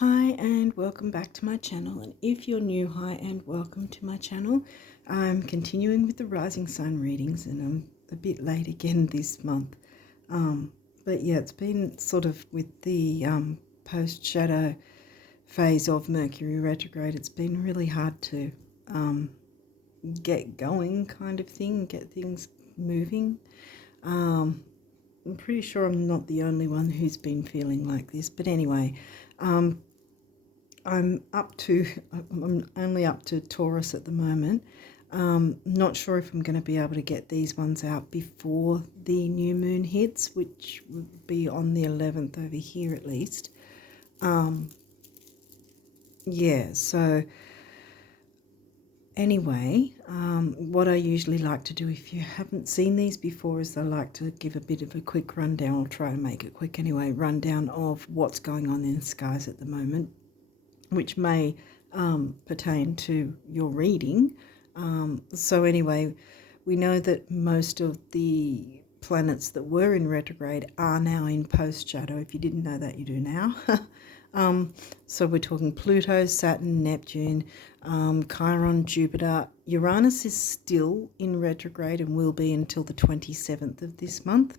Hi and welcome back to my channel, and if you're new, hi and welcome to my channel. I'm continuing with the rising sign readings and I'm a bit late again this month, but yeah, it's been sort of with the post shadow phase of Mercury retrograde. It's been really hard to get going, kind of thing, get things moving. I'm pretty sure I'm not the only one who's been feeling like this, but anyway, I'm only up to Taurus at the moment. Not sure if I'm going to be able to get these ones out before the new moon hits, which would be on the 11th over here at least. Yeah, so anyway, what I usually like to do if you haven't seen these before is I like to give a bit of a quick rundown, or try to make it quick anyway, rundown of what's going on in the skies at the moment, which may pertain to your reading. So anyway, we know that most of the planets that were in retrograde are now in post shadow. If you didn't know that, you do now. So we're talking Pluto, Saturn, Neptune, Chiron, Jupiter. Uranus is still in retrograde and will be until the 27th of this month.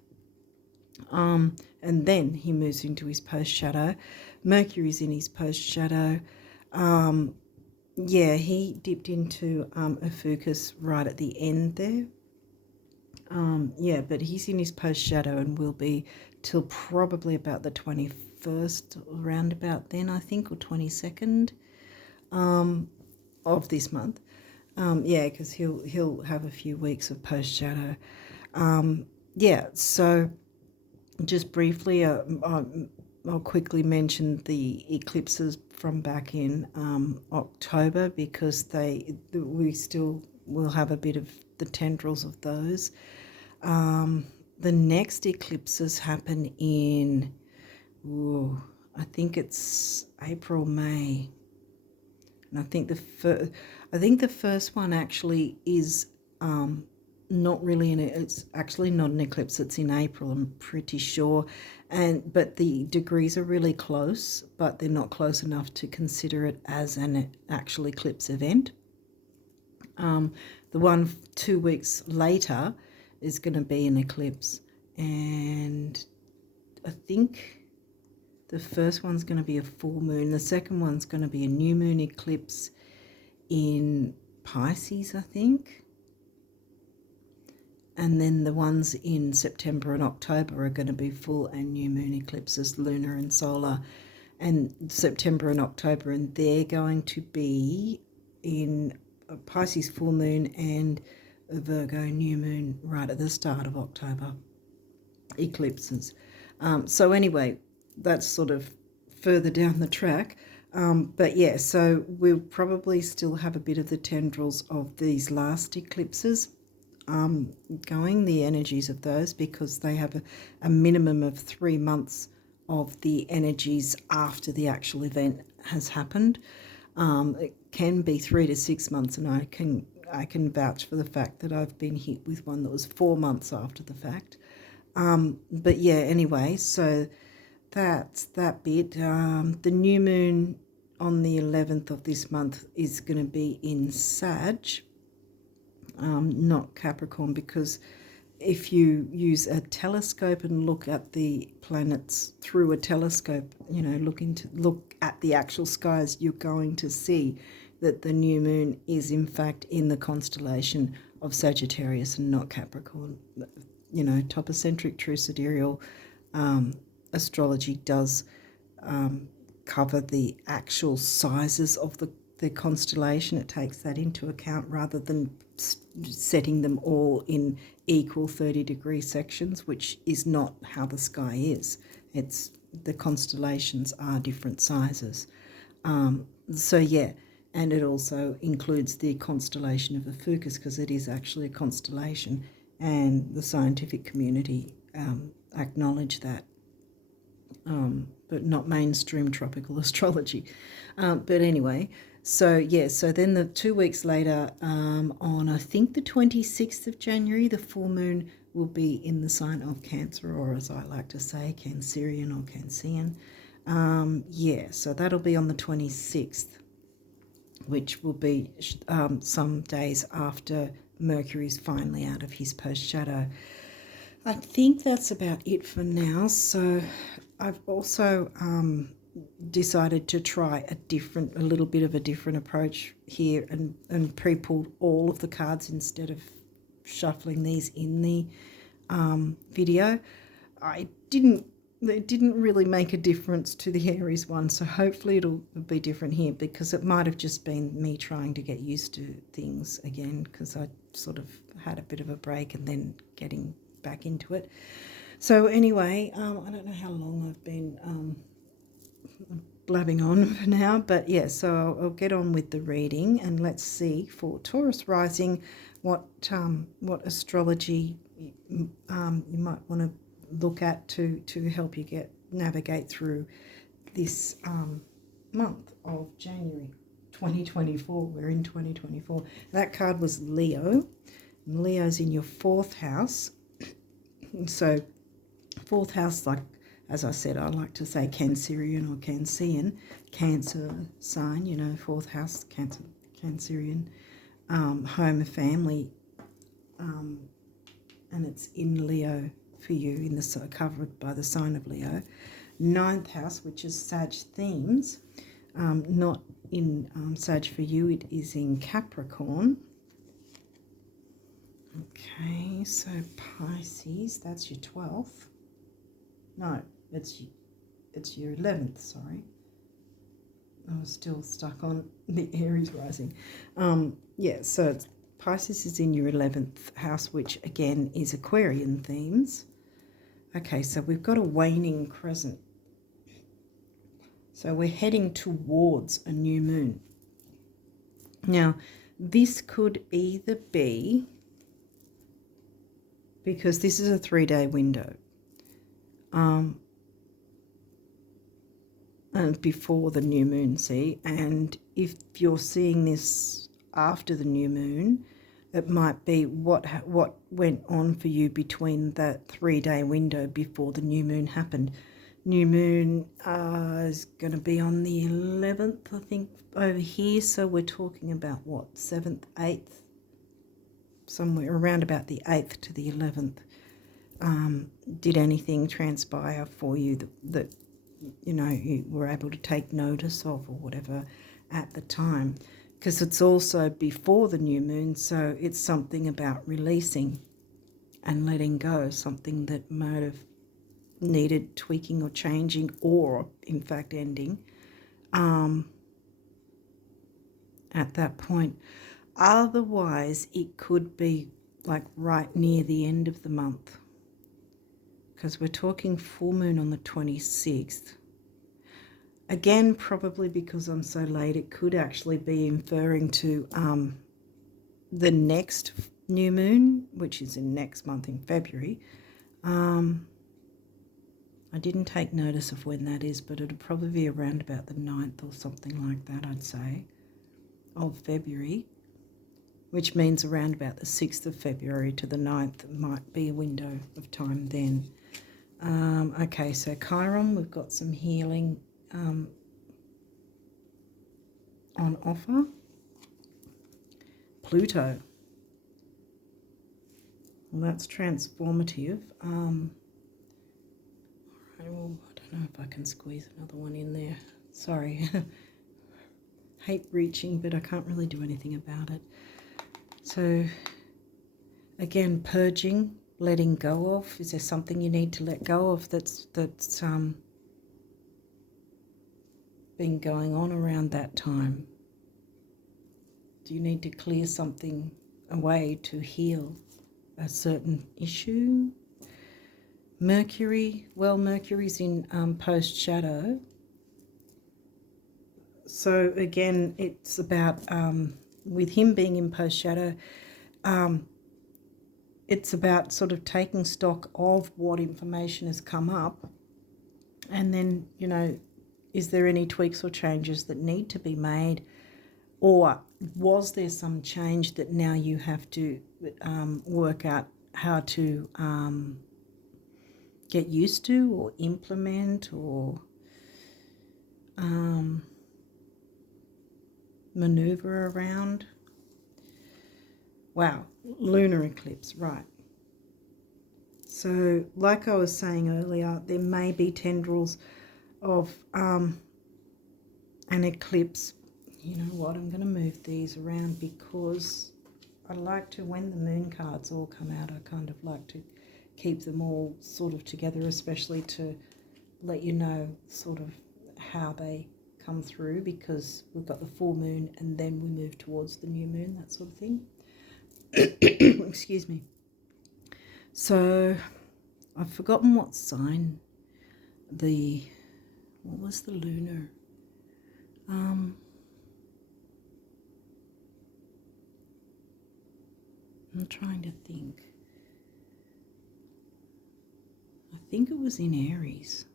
And then he moves into his post shadow. Mercury's in his post shadow. Yeah, he dipped into a focus right at the end there. Yeah, but he's in his post shadow and will be till probably about the 21st, around about then, I think, or 22nd of this month. Yeah, because he'll have a few weeks of post shadow. Yeah, so just briefly, I'll quickly mention the eclipses from back in October, because we still will have a bit of the tendrils of those. The next eclipses happen in, I think it's April, May, and I think the first one actually is not really it's actually not an eclipse. It's in April, I'm pretty sure, but the degrees are really close, but they're not close enough to consider it as an actual eclipse event. The one 2 weeks later is going to be an eclipse, and I think the first one's going to be a full moon. The second one's going to be a new moon eclipse in Pisces, I think. And then the ones in September and October are going to be full and new moon eclipses, lunar and solar, and September and October, and they're going to be in a Pisces full moon and a Virgo new moon right at the start of October eclipses. So anyway, that's sort of further down the track. But yeah, so we'll probably still have a bit of the tendrils of these last eclipses going, the energies of those, because they have a minimum of 3 months of the energies after the actual event has happened. It can be 3 to 6 months, and I can vouch for the fact that I've been hit with one that was 4 months after the fact. But yeah, anyway, so that's that bit. The new moon on the 11th of this month is going to be in Sag, not Capricorn, because if you use a telescope and look at the planets through a telescope, look at the actual skies, you're going to see that the new moon is in fact in the constellation of Sagittarius and not Capricorn. Topocentric true sidereal astrology does cover the actual sizes of the constellation. It takes that into account rather than setting them all in equal 30-degree sections, which is not how the sky is. It's the constellations are different sizes. So yeah, and it also includes the constellation of Ophiuchus, because it is actually a constellation, and the scientific community acknowledge that, but not mainstream tropical astrology. But anyway, so yeah, so then the 2 weeks later, on I think the 26th of January, the full moon will be in the sign of Cancer, or as I like to say, Cancerian or Cancian. Yeah, so that'll be on the 26th, which will be some days after Mercury's finally out of his post shadow. I think that's about it for now. So I've also decided to try a little bit of a different approach here, and pre-pulled all of the cards instead of shuffling these in the video. It didn't really make a difference to the Aries one, so hopefully it'll be different here, because it might have just been me trying to get used to things again, because I sort of had a bit of a break and then getting back into it. So anyway, I don't know how long I've been blabbing on for now, but yeah, so I'll get on with the reading, and let's see for Taurus rising what astrology you might want to look at to help you navigate through this month of January 2024. We're in 2024. That card was Leo, and Leo's in your 4th house. So 4th house, like as I said, I like to say Cancerian or Cancian, Cancer sign, 4th house, Cancerian, home and family, and it's in Leo for you, covered by the sign of Leo. 9th house, which is Sag themes, not in Sag for you, it is in Capricorn. Okay, so Pisces, that's your 12th. No, it's your 11th, sorry. I was still stuck on the Aries rising. Yeah, so Pisces is in your 11th house, which again is Aquarian themes. Okay, so we've got a waning crescent. So we're heading towards a new moon. Now, this could either be, because this is a 3-day window, and before the new moon, see, and if you're seeing this after the new moon, it might be what went on for you between that 3-day window before the new moon happened. New moon is going to be on the 11th, I think, over here. So we're talking about what, 7th, 8th, somewhere around about the 8th to the 11th. Did anything transpire for you that you were able to take notice of or whatever at the time? Because it's also before the new moon, so it's something about releasing and letting go, something that might have needed tweaking or changing, or in fact ending at that point. Otherwise, it could be like right near the end of the month, because we're talking full moon on the 26th. Again, probably because I'm so late, it could actually be inferring to the next new moon, which is in next month in February. I didn't take notice of when that is, but it'll probably be around about the 9th or something like that, I'd say, of February, which means around about the 6th of February to the 9th might be a window of time then. Okay, so Chiron, we've got some healing on offer. Pluto, well, that's transformative. I don't know if I can squeeze another one in there. Sorry. Hate reaching, but I can't really do anything about it. So again, purging, letting go of. Is there something you need to let go of that's been going on around that time? Do you need to clear something away to heal a certain issue? Mercury, well, Mercury's in post shadow. So again, it's about, with him being in post shadow, it's about sort of taking stock of what information has come up, and then, is there any tweaks or changes that need to be made, or was there some change that now you have to work out how to get used to or implement, or maneuver around. Wow, lunar eclipse, right. So, like I was saying earlier, there may be tendrils of an eclipse. You know what, I'm going to move these around because I like to, when the moon cards all come out, I kind of like to keep them all sort of together, especially to let you know sort of how they come through, because we've got the full moon and then we move towards the new moon, that sort of thing. Excuse me. So I've forgotten what sign what was the lunar? I'm trying to think. I think it was in Aries,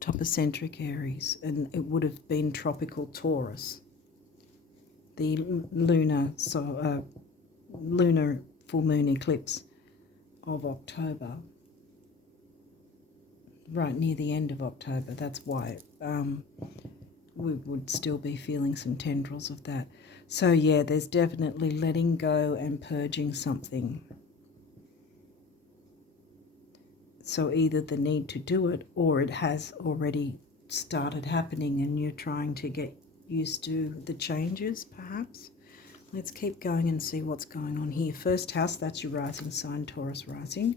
topocentric Aries, and it would have been tropical Taurus. The lunar full moon eclipse of October, right near the end of October. That's why we would still be feeling some tendrils of that. So yeah, there's definitely letting go and purging something. So either the need to do it, or it has already started happening and you're trying to get used to the changes, perhaps. Let's keep going and see what's going on here. First house, that's your rising sign, Taurus rising.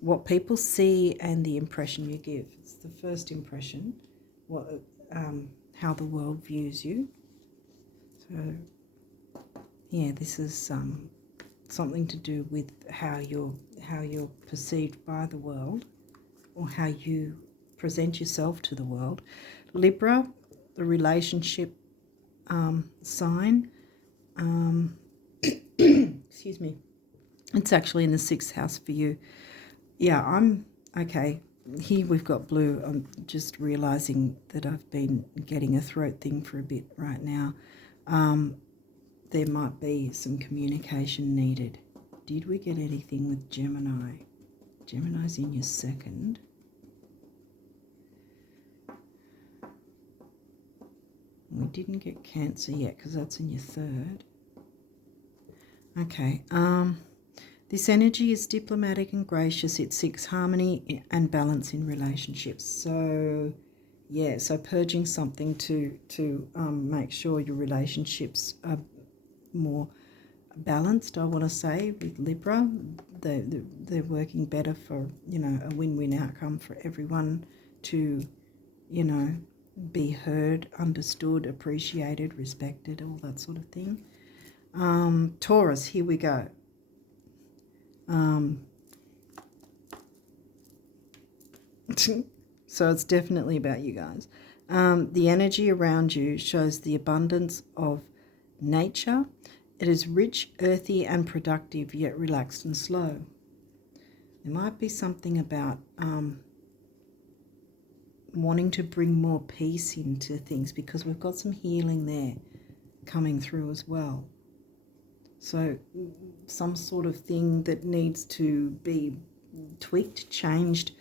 What people see and the impression you give. It's the first impression, how the world views you. So, yeah, this is something to do with how you're perceived by the world, or how you present yourself to the world. Libra, the relationship sign. Excuse me. It's actually in the 6th house for you. Yeah, I'm okay. Here we've got blue. I'm just realizing that I've been getting a throat thing for a bit right now. There might be some communication needed. Did we get anything with Gemini? Gemini's in your 2nd. We didn't get Cancer yet because that's in your 3rd. Okay. This energy is diplomatic and gracious. It seeks harmony and balance in relationships. So, yeah, so purging something to make sure your relationships are more balanced, I want to say, with Libra. They're working better for, a win-win outcome for everyone to, be heard, understood, appreciated, respected, all that sort of thing. Taurus, here we go. So it's definitely about you guys. The energy around you shows the abundance of nature. It is rich, earthy, and productive, yet relaxed and slow. There might be something about wanting to bring more peace into things, because we've got some healing there coming through as well. So some sort of thing that needs to be tweaked, changed,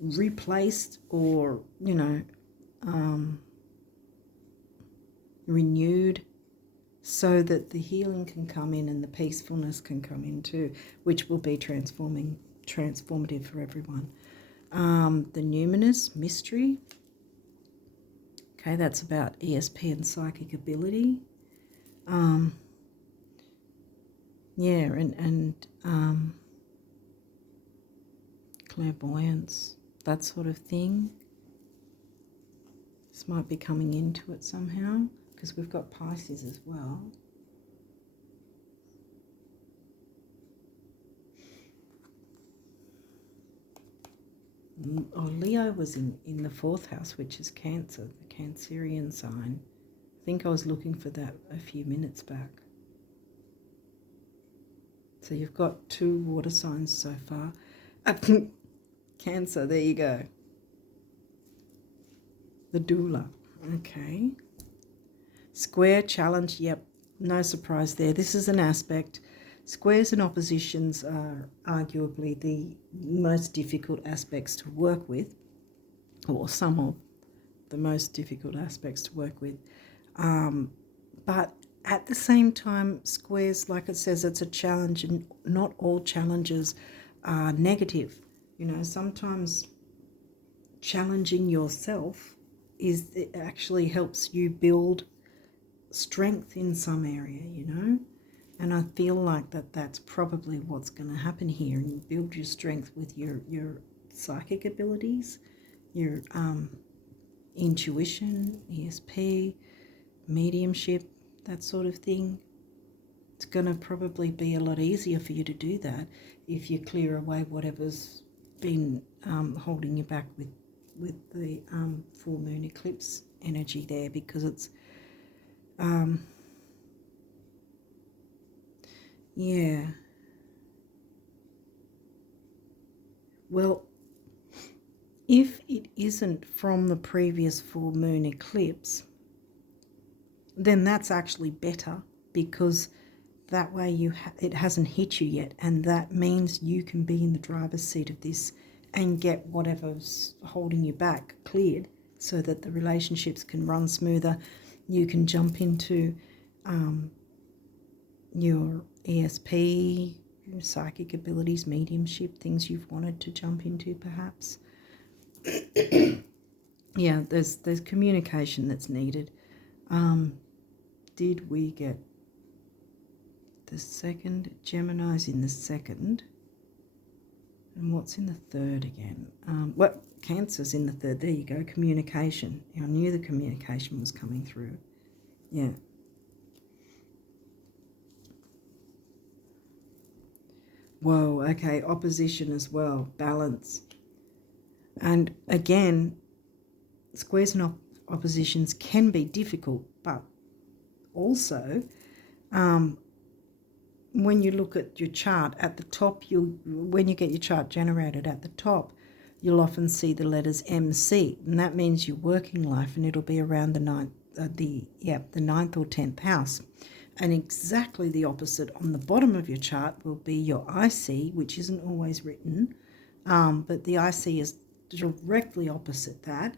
replaced, or, renewed, so that the healing can come in and the peacefulness can come in too, which will be transformative for everyone. The numinous, mystery. Okay, that's about ESP and psychic ability. Yeah, and clairvoyance, that sort of thing. This might be coming into it somehow, because we've got Pisces as well. Oh, Leo was in the 4th house, which is Cancer, the Cancerian sign. I think I was looking for that a few minutes back. So you've got 2 water signs so far. Cancer, there you go. The doula. Okay. Square, challenge, yep, no surprise there. This is an aspect. Squares and oppositions are arguably the most difficult aspects to work with. or some of the most difficult aspects to work with. But at the same time, squares, like it says, it's a challenge, and not all challenges are negative. You know, sometimes challenging yourself it actually helps you build strength in some area, you know. And I feel like that's probably what's going to happen here, and you build your strength with your psychic abilities, your intuition, ESP, mediumship, that sort of thing. It's going to probably be a lot easier for you to do that if you clear away whatever's been holding you back with the full moon eclipse energy there, because it's yeah. Well, if it isn't from the previous full moon eclipse, then that's actually better, because that way it hasn't hit you yet, and that means you can be in the driver's seat of this and get whatever's holding you back cleared, so that the relationships can run smoother. You can jump into your ESP, your psychic abilities, mediumship, things you've wanted to jump into perhaps. Yeah, there's communication that's needed. Did we get the second? Gemini's in the second. And what's in the third again? Well, Cancer's in the third. There you go, communication. I knew the communication was coming through. Yeah. Whoa, okay, opposition as well, balance. And again, squares and oppositions can be difficult, but also when you look at your chart at the top, when you get your chart generated at the top, you'll often see the letters MC, and that means your working life, and it'll be around the ninth or 10th house. And exactly the opposite on the bottom of your chart will be your IC, which isn't always written, but the IC is directly opposite that.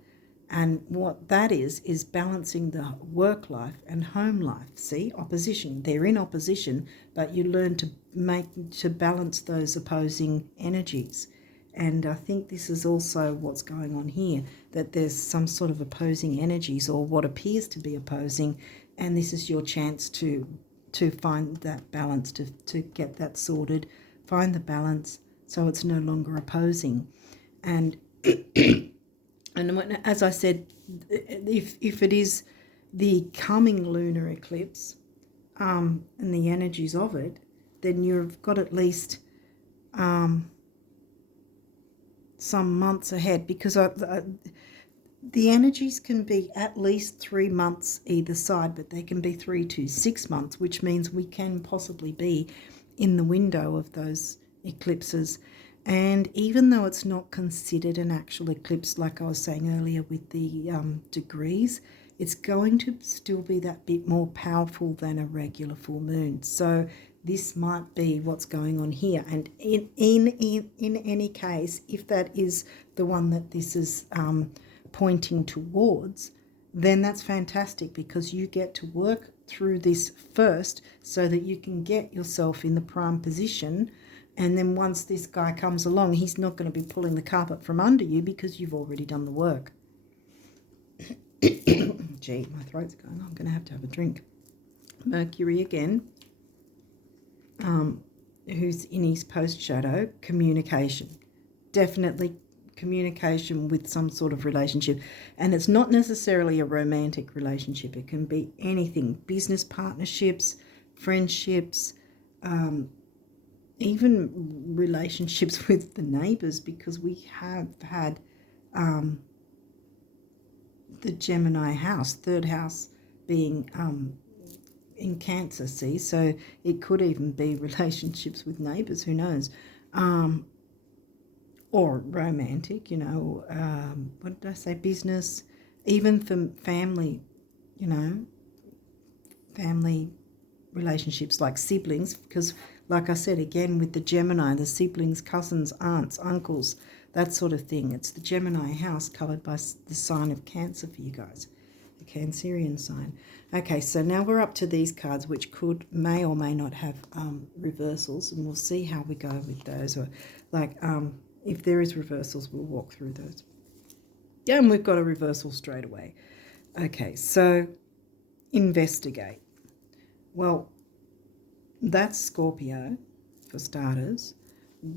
And what that is balancing the work life and home life. See, opposition. They're in opposition, but you learn to balance those opposing energies. And I think this is also what's going on here, that there's some sort of opposing energies, or what appears to be opposing, and this is your chance to find that balance, to get that sorted, find the balance so it's no longer opposing. And and as I said, if it is the coming lunar eclipse and the energies of it, then you've got at least some months ahead, because the energies can be at least 3 months either side, but they can be 3 to 6 months, which means we can possibly be in the window of those eclipses. And even though it's not considered an actual eclipse, like I was saying earlier with the degrees, it's going to still be that bit more powerful than a regular full moon. So this might be what's going on here. And in any case, if that is the one that this is pointing towards, then that's fantastic, because you get to work through this first so that you can get yourself in the prime position. And then once this guy comes along, he's not going to be pulling the carpet from under you, because you've already done the work. Gee, my throat's going. I'm going to have a drink. Mercury again, who's in his post shadow, communication. Definitely communication with some sort of relationship. And it's not necessarily a romantic relationship. It can be anything, business partnerships, friendships, even relationships with the neighbours, because we have had the Gemini house, third house, being in Cancer, see, so it could even be relationships with neighbours, who knows, or romantic, what did I say, business, even for family, family relationships like siblings, because like I said again with the Gemini, the siblings, cousins, aunts, uncles, that sort of thing. It's the Gemini house covered by the sign of Cancer for you guys, the Cancerian sign. Okay, so now we're up to these cards, which may or may not have reversals, and we'll see how we go with those. Or like, if there is reversals, we'll walk through those. Yeah, and we've got a reversal straight away. Okay, so investigate. Well, that's Scorpio, for starters,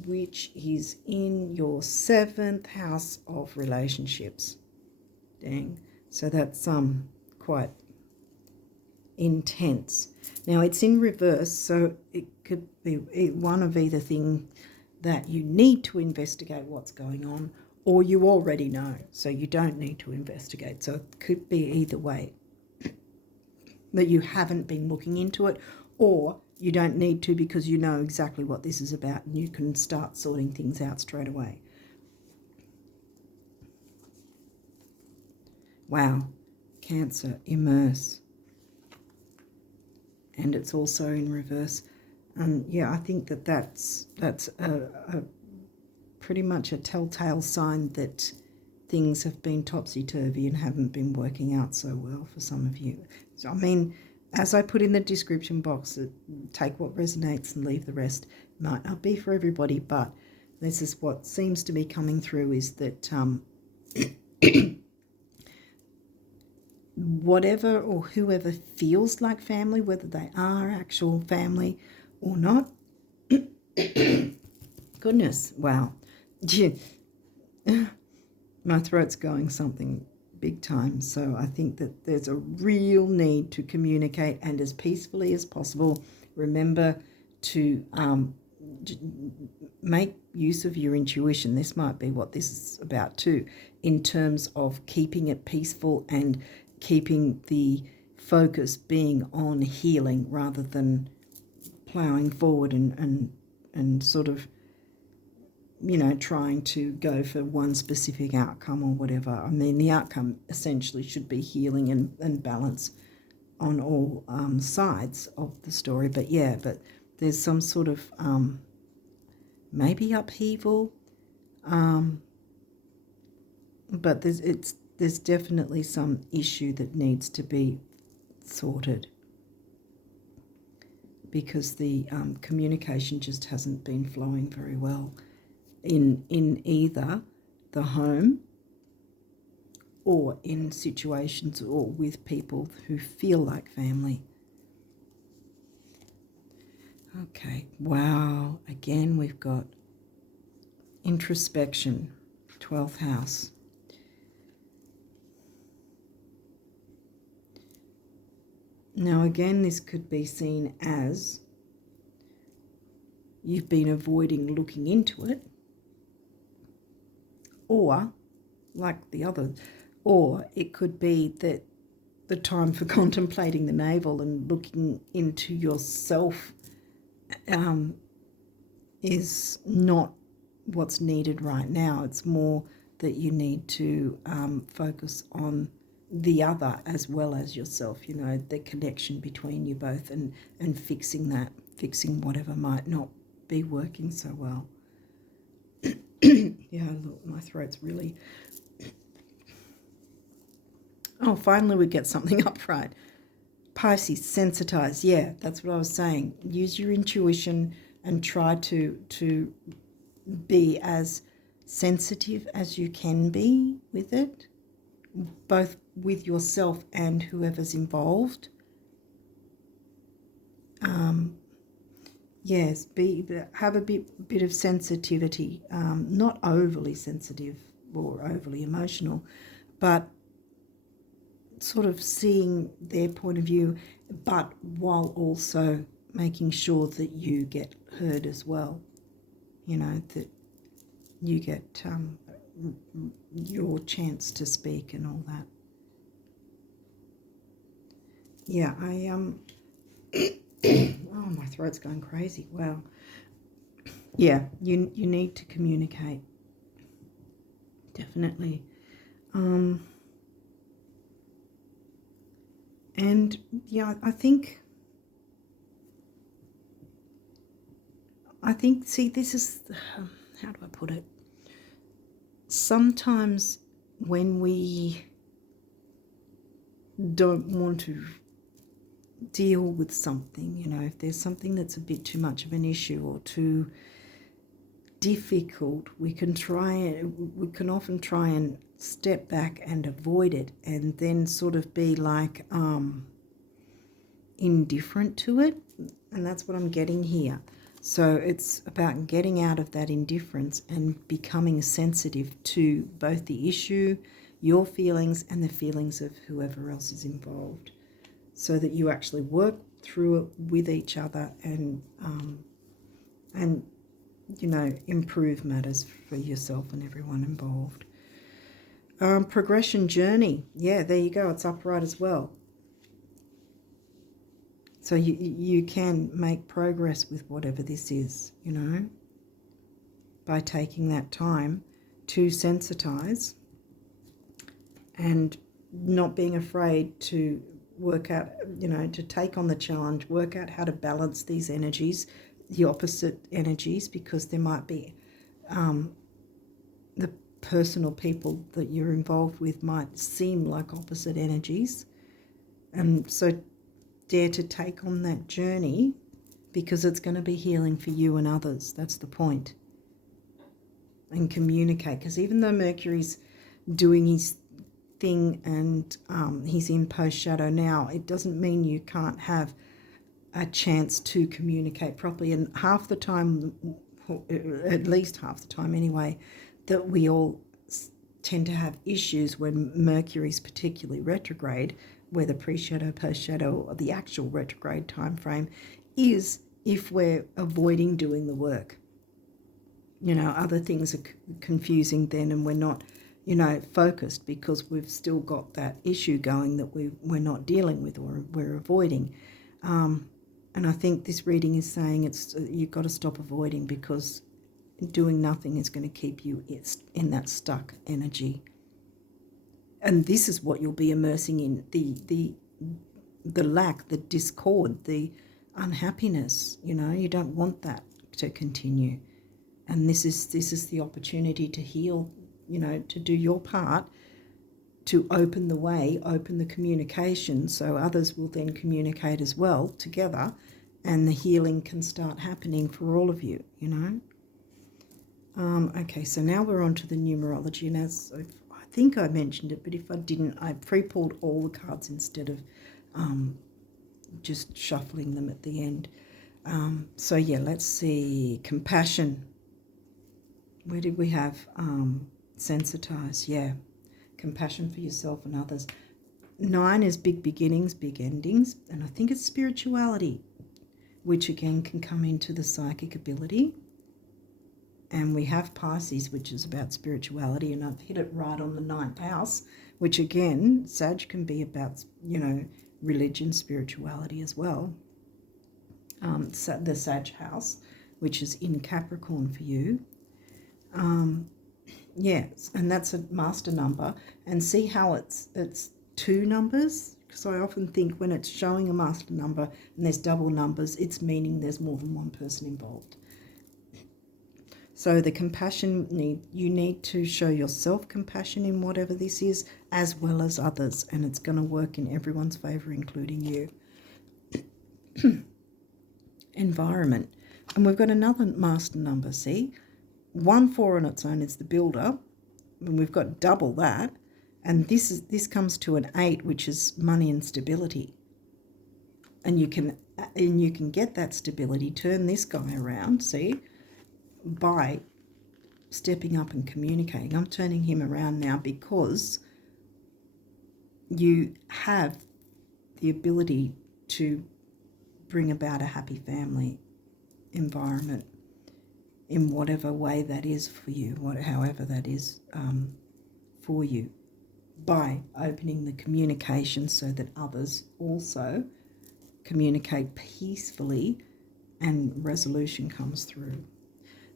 which is in your 7th house of relationships. Dang. So that's quite intense. Now it's in reverse, so it could be one of either thing that you need to investigate what's going on, or you already know, so you don't need to investigate. So it could be either way, that you haven't been looking into it, or you don't need to because you know exactly what this is about and you can start sorting things out straight away. Wow, Cancer, immerse. And it's also in reverse. Yeah, I think that's a pretty much a telltale sign that things have been topsy-turvy and haven't been working out so well for some of you. So, I mean, as I put in the description box, take what resonates and leave the rest. Might not be for everybody, but this is what seems to be coming through, is that whatever or whoever feels like family, whether they are actual family or not. Goodness, wow. My throat's going something big time, so I think that there's a real need to communicate, and as peacefully as possible. Remember to make use of your intuition. This might be what this is about too, in terms of keeping it peaceful and keeping the focus being on healing rather than ploughing forward and sort of, you know, trying to go for one specific outcome or whatever. I mean, the outcome essentially should be healing and balance on all sides of the story. But yeah, but there's some sort of maybe upheaval, but there's definitely some issue that needs to be sorted, because the communication just hasn't been flowing very well in either the home or in situations or with people who feel like family. Okay, wow. Again, we've got introspection, 12th house. Now, again, this could be seen as you've been avoiding looking into it, or like the other, or it could be that the time for contemplating the navel and looking into yourself is not what's needed right now. It's more that you need to focus on the other as well as yourself, you know, the connection between you both, and fixing whatever might not be working so well. Yeah, look, my throat's really... Oh, finally we get something upright. Pisces, sensitize. Yeah, that's what I was saying. Use your intuition and try to be as sensitive as you can be with it, both with yourself and whoever's involved. Yes, have a bit of sensitivity, not overly sensitive or overly emotional, but sort of seeing their point of view, but while also making sure that you get heard as well. You know, that you get your chance to speak and all that. Yeah, oh, my throat's going crazy. Wow. Yeah, you need to communicate. Definitely. And yeah, I think, see, this is, how do I put it? sometimes when we don't want to deal with something, you know, if there's something that's a bit too much of an issue or too difficult, we can often try and step back and avoid it, and then sort of be like indifferent to it. And that's what I'm getting here. So it's about getting out of that indifference and becoming sensitive to both the issue, your feelings, and the feelings of whoever else is involved, so that you actually work through it with each other and you know, improve matters for yourself and everyone involved. Progression journey. Yeah, there you go. It's upright as well. So you can make progress with whatever this is, you know, by taking that time to sensitize and not being afraid to work out, you know, to take on the challenge, work out how to balance these energies, the opposite energies, because there might be the personal people that you're involved with might seem like opposite energies. And so dare to take on that journey, because it's going to be healing for you and others. That's the point. And communicate, because even though Mercury's doing his thing and he's in post shadow now, it doesn't mean you can't have a chance to communicate properly. And half the time, at least half the time anyway, that we all tend to have issues when Mercury's particularly retrograde, whether pre-shadow, post-shadow, or the actual retrograde time frame, is if we're avoiding doing the work. You know, other things are confusing then, and we're not, you know, focused because we've still got that issue going that we're not dealing with or we're avoiding. And I think this reading is saying you've got to stop avoiding, because doing nothing is going to keep you in that stuck energy. And this is what you'll be immersing in, the lack, the discord, the unhappiness. You know, you don't want that to continue. And this is the opportunity to heal, you know, to do your part, to open the way, open the communication, so others will then communicate as well together, and the healing can start happening for all of you, you know. Okay, so now we're on to the numerology, and as I think I mentioned it, but if I didn't, I pre-pulled all the cards instead of just shuffling them at the end. So yeah, let's see. Compassion. Where did we have? Sensitize, yeah. Compassion for yourself and others. 9 is big beginnings, big endings, and I think it's spirituality, which again can come into the psychic ability. And we have Pisces, which is about spirituality, and I've hit it right on the 9th house, which again, Sag can be about, you know, religion, spirituality as well. The Sag house, which is in Capricorn for you. Yes, and that's a master number. And see how it's 2 numbers? Because I often think when it's showing a master number and there's double numbers, it's meaning there's more than one person involved. So the compassion you need to show yourself compassion in whatever this is, as well as others, and it's going to work in everyone's favor, including you. Environment. And we've got another master number, see? 1 4 on its own is the builder, and we've got double that, and this comes to an 8, which is money and stability. And you can get that stability, turn this guy around, see, by stepping up and communicating. I'm turning him around now because you have the ability to bring about a happy family environment in whatever way that is for you, however that is for you, by opening the communication so that others also communicate peacefully and resolution comes through.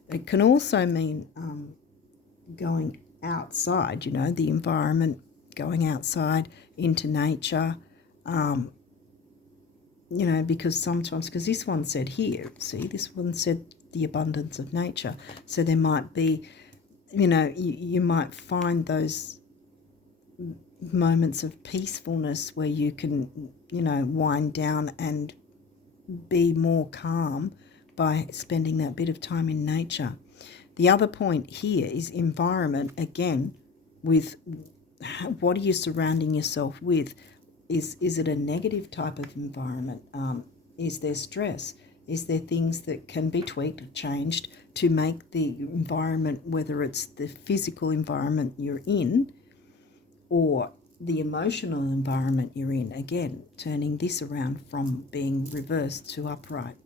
It can also mean going outside, you know, the environment, going outside into nature, you know, because sometimes, because this one said here, see, this one said the abundance of nature. So there might be you might find those moments of peacefulness where you can, wind down and be more calm by spending that bit of time in nature. The other point here is environment, again, with what are you surrounding yourself with? Is it a negative type of environment? Is there stress? Is there things that can be tweaked, changed to make the environment, whether it's the physical environment you're in or the emotional environment you're in, again, turning this around from being reversed to upright,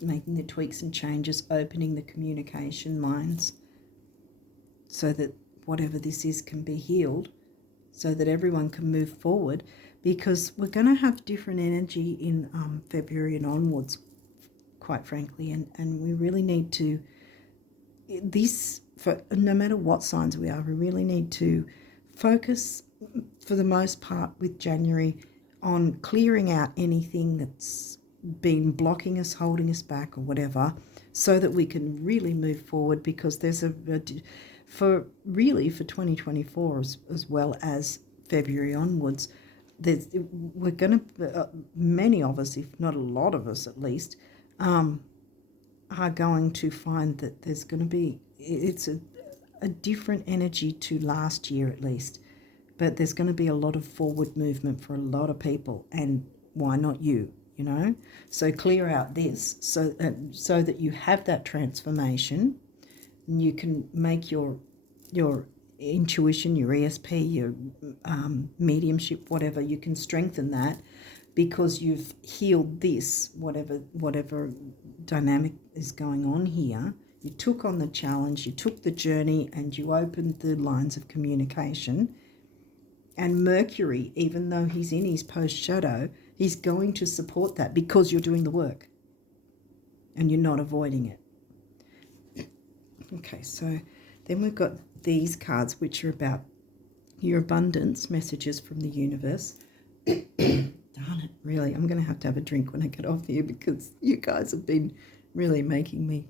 making the tweaks and changes, opening the communication lines so that whatever this is can be healed, so that everyone can move forward, because we're going to have different energy in February and onwards, quite frankly, and we really need to, for no matter what signs we are, we really need to focus for the most part with January on clearing out anything that's been blocking us, holding us back or whatever, so that we can really move forward, because there's for 2024 as well as February onwards, we're going to, many of us, if not a lot of us at least, are going to find that there's going to be, it's a different energy to last year at least, but there's going to be a lot of forward movement for a lot of people, and why not you? So clear out this so that you have that transformation, and you can make your intuition, your ESP, your mediumship, whatever, you can strengthen that, because you've healed this, whatever dynamic is going on here. You took on the challenge, you took the journey, and you opened the lines of communication. And Mercury, even though he's in his post-shadow, he's going to support that because you're doing the work and you're not avoiding it. Okay, so then we've got these cards, which are about your abundance, messages from the universe. Darn it, really, I'm going to have a drink when I get off here, because you guys have been really making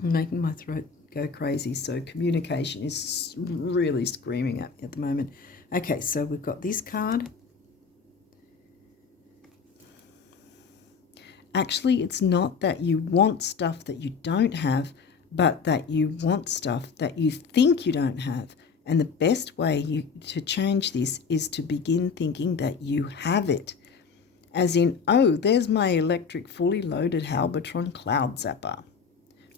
my throat go crazy. So communication is really screaming at me at the moment. Okay, so we've got this card. Actually, it's not that you want stuff that you don't have, but that you want stuff that you think you don't have. And the best way to change this is to begin thinking that you have it. As in, oh, there's my electric fully loaded Halbertron cloud zapper.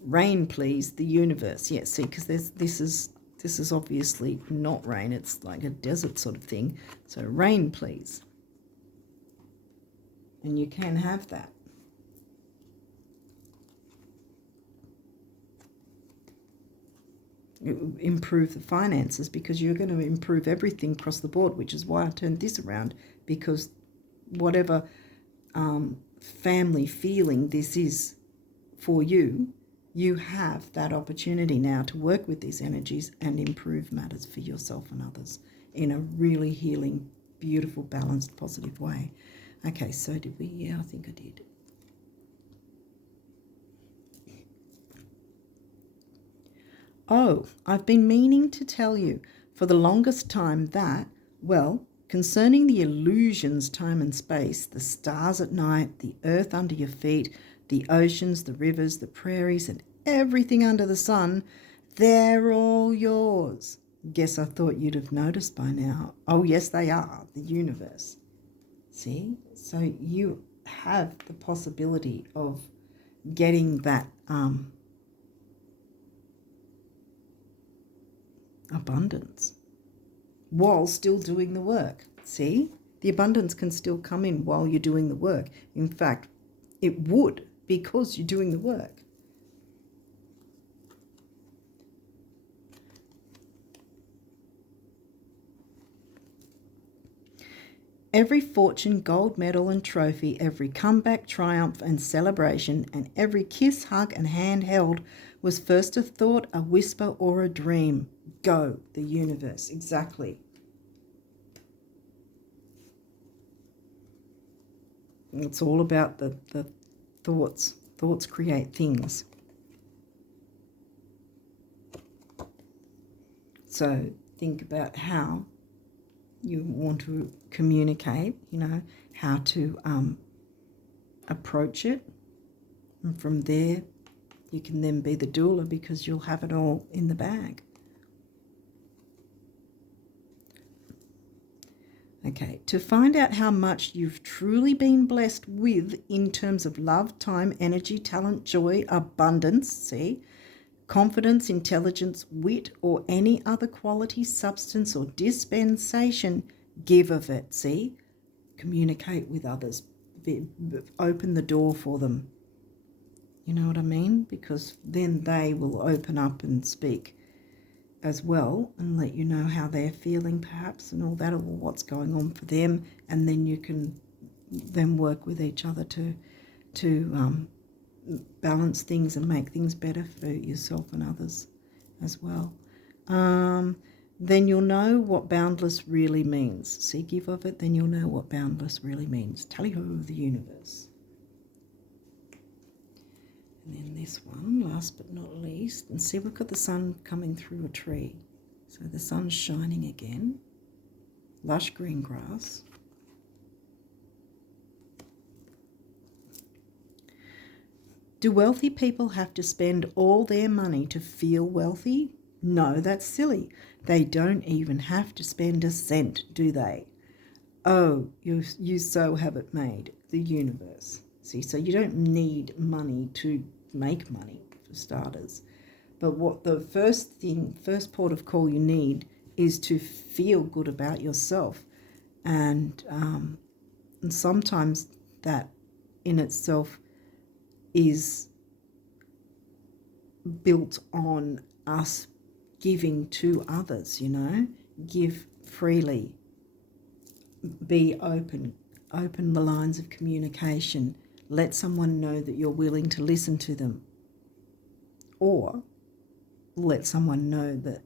Rain, please, the universe. Yeah, see, because this is obviously not rain. It's like a desert sort of thing. So rain, please. And you can have that. Improve the finances, because you're going to improve everything across the board, which is why I turned this around, because whatever family feeling this is for you, you have that opportunity now to work with these energies and improve matters for yourself and others in a really healing, beautiful, balanced, positive way. Okay, so did we? Yeah, I think I did. Oh, I've been meaning to tell you for the longest time that, well, concerning the illusions, time and space, the stars at night, the earth under your feet, the oceans, the rivers, the prairies, and everything under the sun, they're all yours. Guess I thought you'd have noticed by now. Oh, yes, they are, the universe. See? So you have the possibility of getting that abundance while still doing the work. See? The abundance can still come in while you're doing the work. In fact, it would, because you're doing the work. Every fortune, gold medal and trophy, every comeback, triumph and celebration, and every kiss, hug and hand held was first a thought, a whisper or a dream. Go, the universe. Exactly. It's all about the thoughts. Thoughts create things. So think about how you want to communicate, how to approach it. And from there, you can then be the doula because you'll have it all in the bag. Okay, to find out how much you've truly been blessed with in terms of love, time, energy, talent, joy, abundance, confidence, intelligence, wit, or any other quality, substance, or dispensation, give of it, communicate with others, open the door for them. You know what I mean? Because then they will open up and speak as well and let you know how they're feeling perhaps and all that, or what's going on for them, and then you can then work with each other to balance things and make things better for yourself and others as well. Then you'll know what boundless really means. Give of it, then you'll know what boundless really means. Tally-ho of the universe. And then this one, last but not least, and see, we've got the sun coming through a tree. So the sun's shining again. Lush green grass. Do wealthy people have to spend all their money to feel wealthy? No, that's silly. They don't even have to spend a cent, do they? Oh, you so have it made, the universe. See, so you don't need money to make money, for starters. But what the first port of call you need is to feel good about yourself. And sometimes that in itself is built on us giving to others, give freely, be open the lines of communication, let someone know that you're willing to listen to them, or let someone know that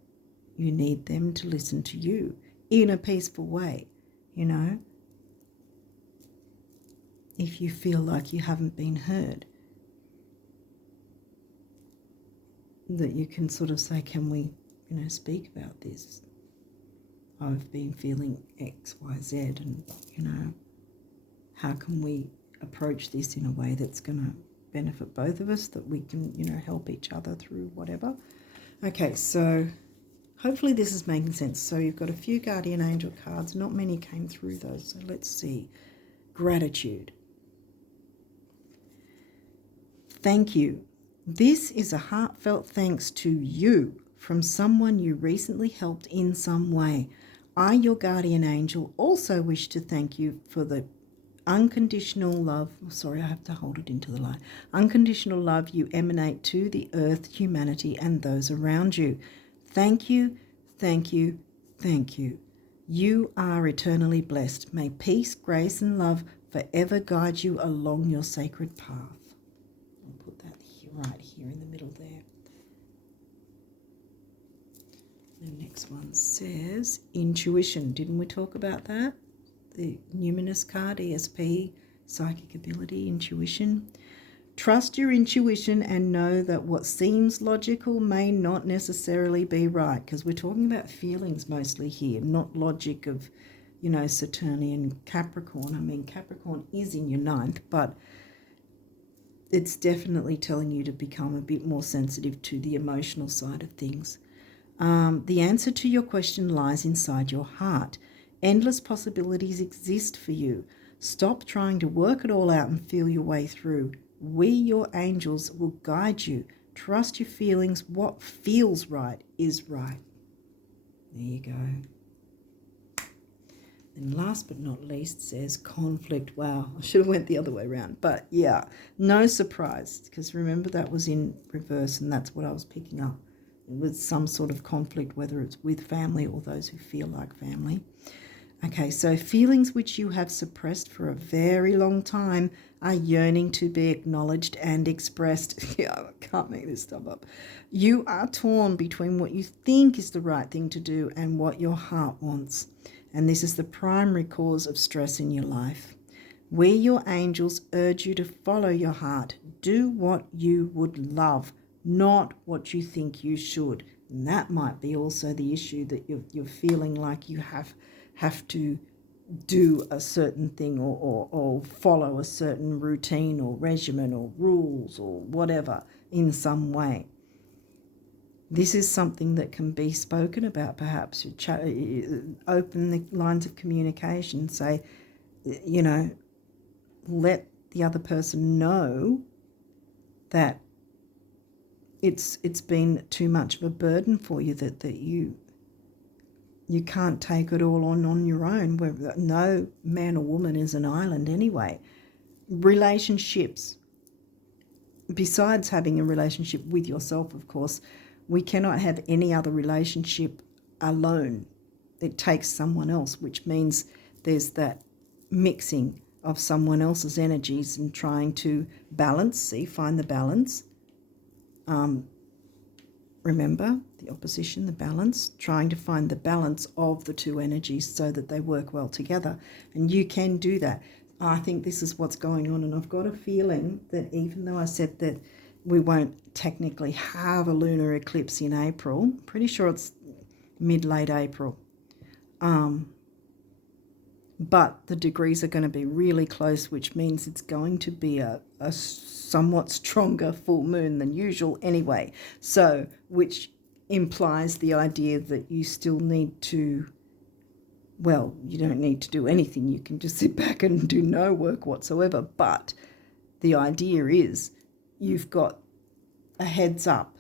you need them to listen to you in a peaceful way, if you feel like you haven't been heard, that you can sort of say, can we, speak about this? I've been feeling X, Y, Z, and, how can we approach this in a way that's going to benefit both of us, that we can, help each other through whatever. Okay, so hopefully this is making sense. So you've got a few guardian angel cards. Not many came through those. So let's see. Gratitude. Thank you. This is a heartfelt thanks to you from someone you recently helped in some way. I, your guardian angel, also wish to thank you for the unconditional love. Sorry, I have to hold it into the light. Unconditional love you emanate to the earth, humanity, and those around you. Thank you, thank you, thank you. You are eternally blessed. May peace, grace, and love forever guide you along your sacred path. I'll put that right here in the middle there. The next one says intuition. Didn't we talk about that? The numinous card, ESP, psychic ability, intuition. Trust your intuition and know that what seems logical may not necessarily be right, because we're talking about feelings mostly here, not logic of, Saturnian Capricorn. I mean, Capricorn is in your ninth, but it's definitely telling you to become a bit more sensitive to the emotional side of things. The answer to your question lies inside your heart. Endless possibilities exist for you. Stop trying to work it all out and feel your way through. We, your angels, will guide you. Trust your feelings. What feels right is right. There you go. And last but not least says conflict. Wow, I should have went the other way around. But yeah, no surprise, because remember that was in reverse and that's what I was picking up. With some sort of conflict, whether it's with family or those who feel like family. Okay, so feelings which you have suppressed for a very long time are yearning to be acknowledged and expressed. Yeah, I can't make this stuff up. You are torn between what you think is the right thing to do and what your heart wants. And this is the primary cause of stress in your life. We, your angels, urge you to follow your heart. Do what you would love, not what you think you should. And that might be also the issue, that you're feeling like you have to do a certain thing, or follow a certain routine or regimen or rules or whatever in some way. This is something that can be spoken about, perhaps. Open the lines of communication, say, let the other person know that it's been too much of a burden for you, that you can't take it all on your own. Where no man or woman is an island anyway. Relationships, besides having a relationship with yourself, of course, we cannot have any other relationship alone. It takes someone else, which means there's that mixing of someone else's energies and trying to balance, find the balance. Remember, the opposition, the balance, trying to find the balance of the two energies so that they work well together. And you can do that. I think this is what's going on, and I've got a feeling that even though I said that we won't technically have a lunar eclipse in April, pretty sure it's mid-late April, but the degrees are going to be really close, which means it's going to be a somewhat stronger full moon than usual anyway. So, which implies the idea that you still need to, well, you don't need to do anything. You can just sit back and do no work whatsoever. But the idea is you've got a heads up,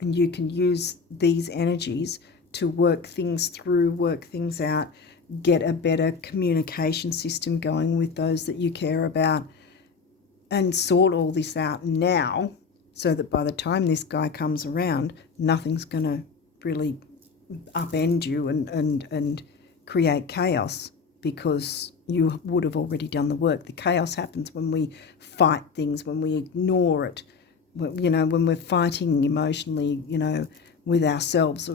and you can use these energies to work things through, work things out, get a better communication system going with those that you care about, and sort all this out now, so that by the time this guy comes around, nothing's going to really upend you and create chaos, because you would have already done the work. The chaos happens when we fight things, when we ignore it, when we're fighting emotionally, with ourselves,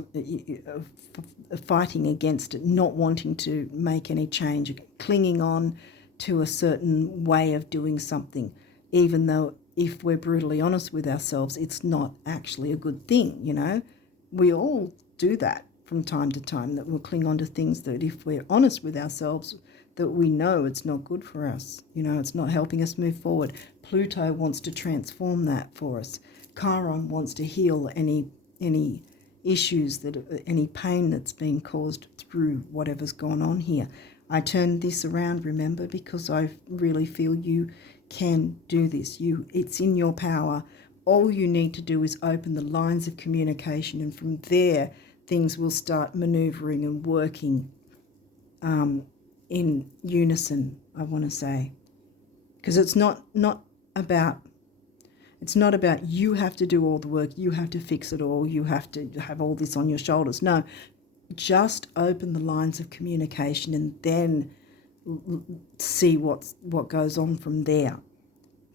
fighting against it, not wanting to make any change, clinging on to a certain way of doing something, even though, if we're brutally honest with ourselves, it's not actually a good thing. We all do that from time to time, that we'll cling on to things that, if we're honest with ourselves, that we know it's not good for us. It's not helping us move forward. Pluto wants to transform that for us. Chiron wants to heal any issues, any pain that's been caused through whatever's gone on here. I turned this around, remember, because I really feel you can do this. It's in your power. All you need to do is open the lines of communication, and from there things will start maneuvering and working in unison, I want to say. Because it's not about you have to do all the work, you have to fix it all, you have to have all this on your shoulders. No, just open the lines of communication and then see what goes on from there.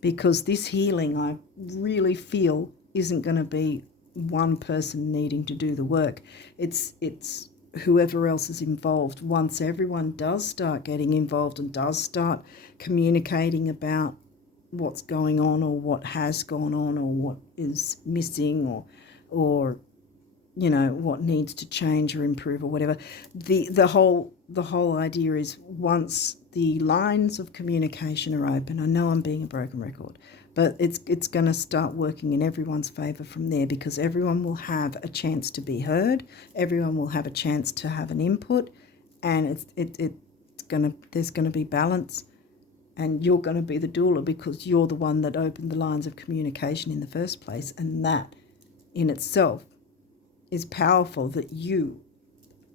Because this healing, I really feel, isn't going to be one person needing to do the work. It's whoever else is involved. Once everyone does start getting involved and does start communicating about what's going on, or what has gone on, or what is missing, or what needs to change or improve or whatever, the whole idea is, once the lines of communication are open, I know I'm being a broken record, but it's going to start working in everyone's favor from there, because everyone will have a chance to be heard, everyone will have a chance to have an input, and there's going to be balance. And you're going to be the doula, because you're the one that opened the lines of communication in the first place. And that in itself is powerful, that you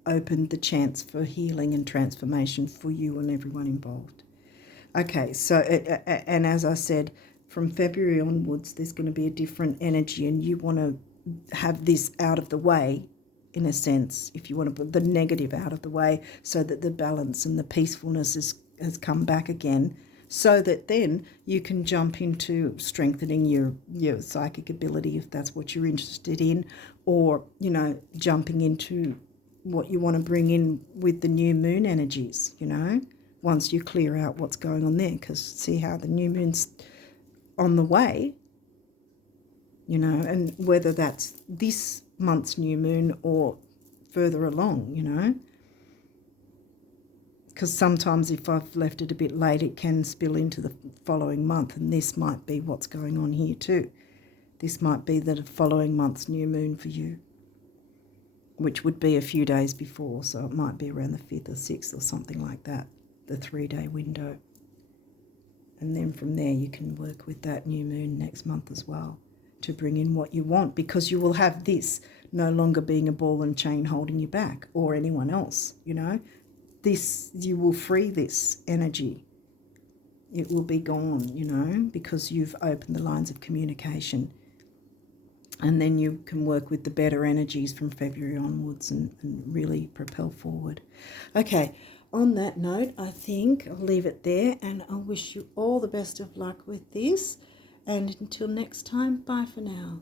opened the chance for healing and transformation for you and everyone involved. Okay, so, and as I said, from February onwards, there's going to be a different energy, and you want to have this out of the way, in a sense, if you want to put the negative out of the way, so that the balance and the peacefulness has come back again, so that then you can jump into strengthening your psychic ability, if that's what you're interested in, or, jumping into what you want to bring in with the new moon energies, once you clear out what's going on there. Because see how the new moon's on the way, and whether that's this month's new moon or further along, you know. Because sometimes if I've left it a bit late, it can spill into the following month, and this might be what's going on here too. This might be the following month's new moon for you, which would be a few days before, so it might be around the 5th or 6th or something like that, the 3-day window. And then from there you can work with that new moon next month as well to bring in what you want, because you will have this no longer being a ball and chain holding you back, or anyone else, you know. This, you will free this energy. It will be gone, you know, because you've opened the lines of communication. And then you can work with the better energies from February onwards and really propel forward. Okay, on that note, I think I'll leave it there, and I wish you all the best of luck with this. And until next time, bye for now.